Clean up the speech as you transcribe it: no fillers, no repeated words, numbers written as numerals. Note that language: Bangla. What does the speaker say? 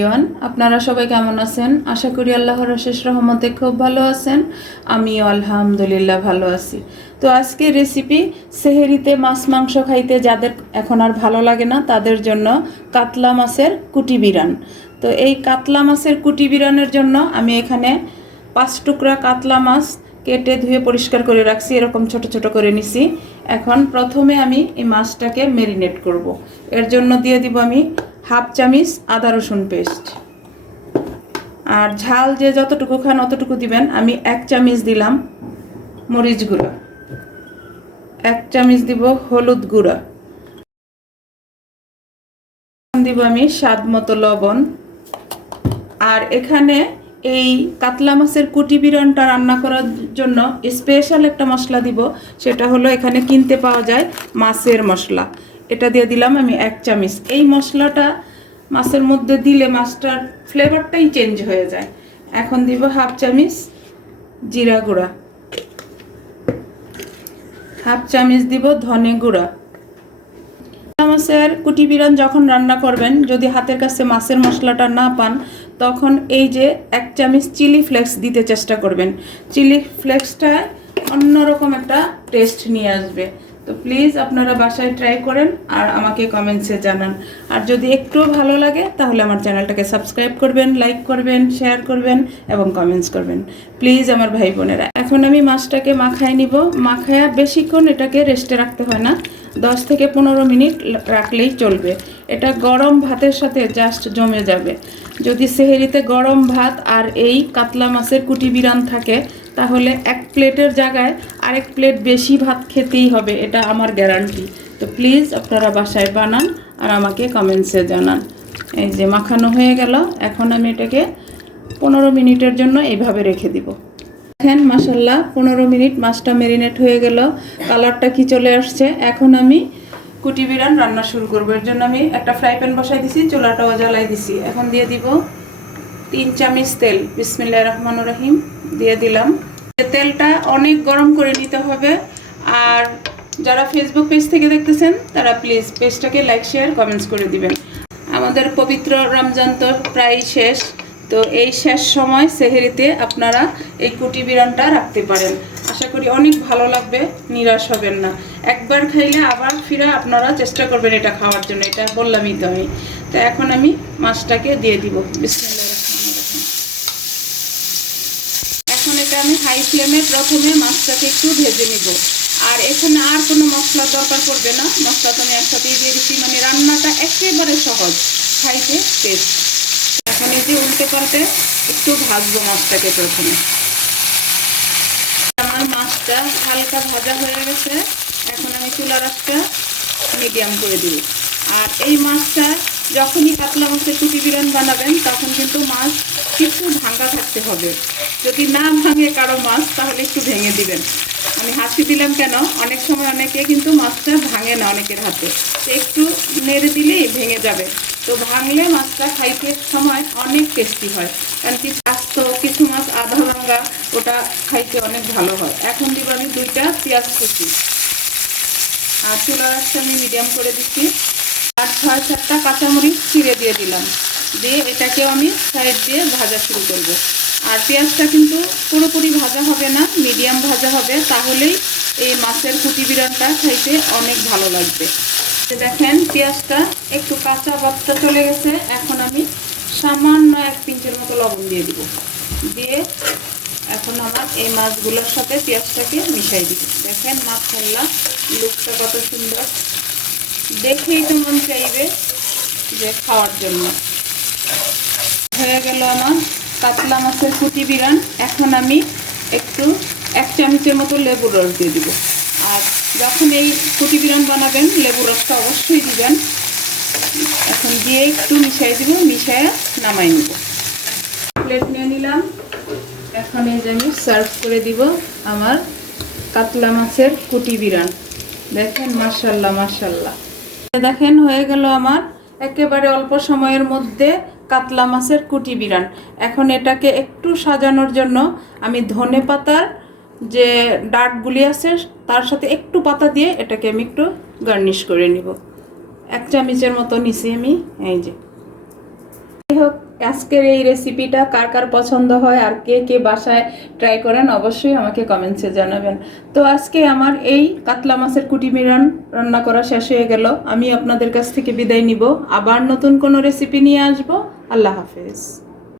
এভরিওয়ান, আপনারা সবাই কেমন আছেন? আশা করি আল্লাহর অশেষ রহমতে খুব ভালো আছেন। আমিও আলহামদুলিল্লাহ ভালো আছি। তো আজকে রেসিপি সেহেরিতে মাছ মাংস খাইতে যাদের এখন আর ভালো লাগে না তাদের জন্য কাতলা মাছের কুটি বিরান। তো এই কাতলা মাছের কুটি বিরানের জন্য আমি এখানে 5 টুকরা কাতলা মাছ কেটে ধুয়ে পরিষ্কার করে রাখছি, এরকম ছোট ছোট করে নিছি। এখন প্রথমে আমি এই মাছটাকে ম্যারিনেট করব। এর জন্য দিয়ে দিব আমি হাফ চামচ আদা রসুন পেস্ট, আর ঝাল যে যতটুকু খান অতটুকু দিবেন। আমি 1 চামচ দিলাম মরিচ গুঁড়া, 1 চামচ দিব হলুদ গুঁড়া, দিব আমি স্বাদ মতো লবণ। আর এখানে এই কাতলা মাছের কুটি বিরানটা রান্না করার জন্য স্পেশাল একটা মশলা দিব, সেটা হলো এখানে কিনতে পাওয়া যায় মাছের মশলা। এটা দিয়ে দিলাম আমি 1 চামচ। এই মশলাটা মাছের মধ্যে দিলে মাছটার ফ্লেভারটাই চেঞ্জ হয়ে যায়। এখন দিব হাফ চামচ জিরা গুঁড়া, হাফ চামচ দিব ধনে গুঁড়া। মাছের কুটি বিরান যখন রান্না করবেন, যদি হাতের কাছে মাছের মশলাটা না পান, তখন এই যে 1 চামচ চিলি ফ্লেক্স দিতে চেষ্টা করবেন। চিলি ফ্লেক্সটা অন্যরকম একটা টেস্ট নিয়ে আসবে। তো প্লিজ আপনারা বাসায় ট্রাই করেন আর আমাকে কমেন্টসে জানান। আর যদি একটু ভালো লাগে তাহলে আমার চ্যানেলটাকে সাবস্ক্রাইব করবেন, লাইক করবেন, শেয়ার করবেন এবং কমেন্টস করবেন প্লিজ আমার ভাই বোনেরা। এখন আমি মাছটাকে মাখায় নিব। মাখায়া বেশিক্ষণ এটাকে রেস্টে রাখতে হয় না, 10 থেকে 15 মিনিট রাখলেই চলবে। এটা গরম ভাতের সাথে জাস্ট জমে যাবে। যদি সেহেরিতে গরম ভাত আর এই কাতলা মাছের কুটি বিরান থাকে, তাহলে 1 প্লেটের জায়গায় আরেক প্লেট বেশি ভাত খেতেই হবে, এটা আমার গ্যারান্টি। তো প্লিজ আপনারা বাসায় বানান আর আমাকে কমেন্টসে জানান। এই যে মাখানো হয়ে গেল, এখন আমি এটাকে 15 মিনিটের জন্য এইভাবে রেখে দিব। দেখেন মাশাল্লাহ 15 মিনিট মাছটা ম্যারিনেট হয়ে গেল, কালারটা কি চলে আসছে। এখন আমি কুটি বিরান রান্না শুরু করবো। এর জন্য আমি একটা ফ্রাই প্যান বসাই দিছি, চুলাটাও জ্বালাই দিছি। এখন দিয়ে দিব 3 চামচ তেল। বিসমিল্লাহির রহমানির রহিম দিয়ে দিলাম। তেলটা অনেক গরম করে নিতে হবে। আর যারা ফেসবুক পেজ থেকে দেখতেছেন তারা প্লিজ পেজটাকে লাইক শেয়ার কমেন্টস করে দিবেন। আমাদের পবিত্র রমজান তো প্রায় শেষ, তো এই শেষ সময় সেহেরিতে আপনারা এই কুটি বিরানটা রাখতে পারেন। আশা করি অনেক ভালো লাগবে, নিরাশ হবেন না। একবার খাইলে আবার ফিরে আপনারা চেষ্টা করবেন এটা খাওয়ার জন্য, এটা বললামই তো আমি। তো এখন আমি মাছটাকে দিয়ে দিব। বিসমিল্লাহির রহমানির রহিম। এখন এটা আমি হাই ফ্লেমে প্রথমে মাছটাকে একটু ভেজে নিব। আর এখানে আর কোনো মশলার দরকার পড়বে না, মশলা তো আমি একসাথেই দিয়ে দিচ্ছি। মানে রান্নাটা একেবারে সহজ, খাইতে টেস্ট। এখন এই যে উল্টে পাল্টে একটু ভাজবো মাছটাকে প্রথমে। আমার মাছটা হালকা ভাজা হয়ে গেছে, এখন আমি চুলার আঁচটা মিডিয়াম করে দিব। আর এই মাছটা যখনই কাতলা মাছের কুটি বিরান বানাবেন, তখন কিন্তু মাছ একটু ভাঙা থাকতে হবে। যদি না ভাঙে কারো মাছ, তাহলে একটু ভেঙে দিবেন। আমি হাসি দিলাম কেন, অনেক সময় অনেকে কিন্তু মাছটা ভাঙে না অনেকের হাতে, তো একটু নেড়ে দিলেই ভেঙে যাবে। তো ভাঙলে মাছটা খাইতে সময় অনেক টেস্টি হয়, কারণ কি আস্ত কিছু মাছ আধা ভাঙা, ওটা খাইতে অনেক ভালো হয়। এখন দিব আমি 2টা পেঁয়াজ কুচি, আর চুলার আঁচটা আমি মিডিয়াম করে দিচ্ছি। আর 6-7টা কাঁচামরিচ চিড়ে দিয়ে দিলাম। দিয়ে এটাকেও আমি সাইড দিয়ে ভাজা শুরু করব। আর পেঁয়াজটা কিন্তু পুরোপুরি ভাজা হবে না, মিডিয়াম ভাজা হবে, তাহলেই এই মাছের কুটি বিরানটা খাইতে অনেক ভালো লাগবে। দেখেন পেঁয়াজটা একটু কাঁচা ভাবটা চলে গেছে। এখন আমি সামান্য 1 পিঞ্চের মতো লবণ দিয়ে দিব। দিয়ে এখন আমার এই মাছগুলোর সাথে পেঁয়াজটাকে মিশাই দিব। দেখেন মাশাআল্লাহ লুকটা কত সুন্দর, দেখেই তো মন চাইবে যে খাওয়ার জন্য। হয়ে গেল আমার কাতলা মাছের কুটি বিরান। এখন আমি একটু 1 চামচের মতো লেবুর রস দিয়ে দিব। আর যখন এই কুটি বিরান বানাবেন, লেবুর রসটা অবশ্যই দিবেন। এখন দিয়ে একটু মিশাই দিব, মিশায় নামাই নেব। প্লেট নিয়ে নিলাম। এখন এই যে আমি সার্ভ করে দিব আমার কাতলা মাছের কুটি বিরান। দেখেন মাশাআল্লাহ মাশাআল্লাহ। দেখেন হয়ে গেল আমার একেবারে অল্প সময়ের মধ্যে কাতলা মাছের কুটি বিরান। এখন এটাকে একটু সাজানোর জন্য আমি ধনে পাতার যে ডাঁটগুলি আছে তার সাথে একটু পাতা দিয়ে এটাকে আমি একটু গার্নিশ করে নিব। 1 চামচের মতো নিছি আমি। এই যে যাই হোক, আজকের এই রেসিপিটা কার কার পছন্দ হয় আর কে কে বাসায় ট্রাই করেন অবশ্যই আমাকে কমেন্টসে জানাবেন। তো আজকে আমার এই কাতলা মাছের কুটি মিরান রান্না করা শেষ হয়ে গেল। আমি আপনাদের কাছ থেকে বিদায় নিব, আবার নতুন কোনো রেসিপি নিয়ে আসবো। আল্লাহ হাফেজ।